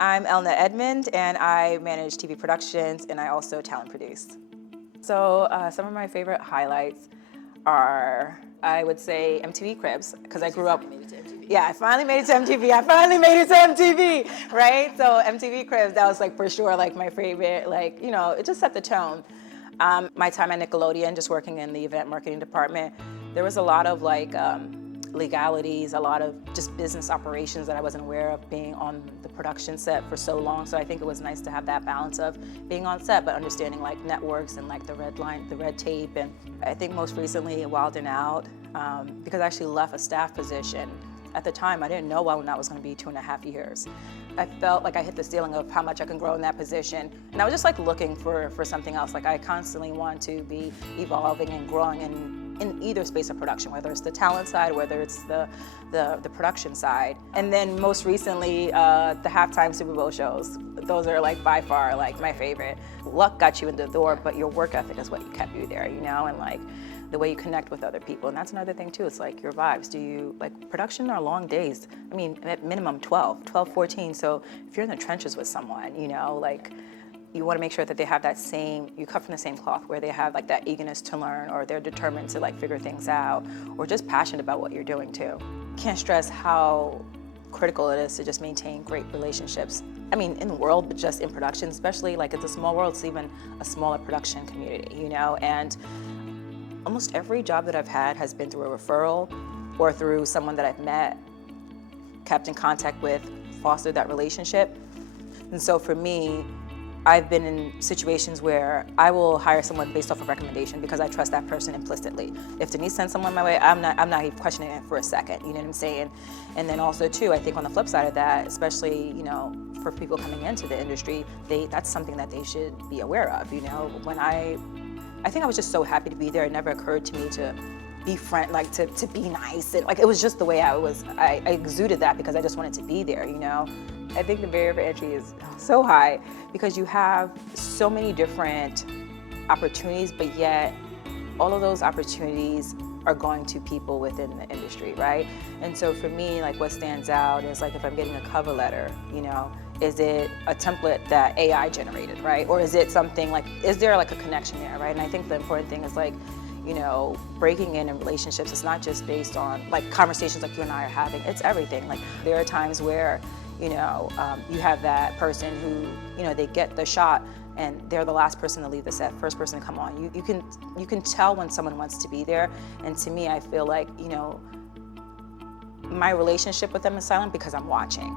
I'm Ylna Edmonds, and I manage TV productions, and I also talent produce. So some of my favorite highlights are, I would say, MTV Cribs, because I grew up. Yeah, I finally made it to MTV. I finally made it to MTV, right? So MTV Cribs, that was like for sure like my favorite. Like, you know, it just set the tone. My time at Nickelodeon, just working in the event marketing department, there was a lot of like legalities, a lot of just business operations that I wasn't aware of being on the production set for so long. So I think it was nice to have that balance of being on set, but understanding like networks and like the red tape. And I think most recently, Wild 'N Out, because I actually left a staff position. At the time, I didn't know Wild 'N Out was going to be 2.5 years. I felt like I hit the ceiling of how much I can grow in that position. And I was just like looking for something else. Like I constantly want to be evolving and growing in either space of production, whether it's the talent side, whether it's the production side. And then most recently, the halftime Super Bowl shows. Those are like by far like my favorite. Luck got you in the door, but your work ethic is what kept you there, you know? And like the way you connect with other people. And that's another thing too, it's like your vibes. Do you, like production are long days. I mean, at minimum 12, 14. So if you're in the trenches with someone, you know, like you want to make sure that they have that same, you cut from the same cloth, where they have like that eagerness to learn, or they're determined to like figure things out, or just passionate about what you're doing too. Can't stress how critical it is to just maintain great relationships. I mean, in the world, but just in production, especially like it's a small world, it's even a smaller production community, you know? And almost every job that I've had has been through a referral or through someone that I've met, kept in contact with, fostered that relationship. And so for me, I've been in situations where I will hire someone based off of recommendation because I trust that person implicitly. If Denise sends someone my way, I'm not even questioning it for a second, you know what I'm saying? And then also too, I think on the flip side of that, especially, you know, for people coming into the industry, that's something that they should be aware of, you know? When I think I was just so happy to be there. It never occurred to me to be like to be nice. And like, it was just the way I was. I exuded that because I just wanted to be there, you know? I think the barrier of entry is so high because you have so many different opportunities, but yet all of those opportunities are going to people within the industry, right? And so for me, like what stands out is like if I'm getting a cover letter, you know, is it a template that AI generated, right? Or is it something like, is there like a connection there, right? And I think the important thing is like, you know, breaking in relationships, it's not just based on like conversations like you and I are having, it's everything. Like there are times where, you know, you have that person who, you know, they get the shot and they're the last person to leave the set, first person to come on. You can tell when someone wants to be there. And to me, I feel like, you know, my relationship with them is silent because I'm watching.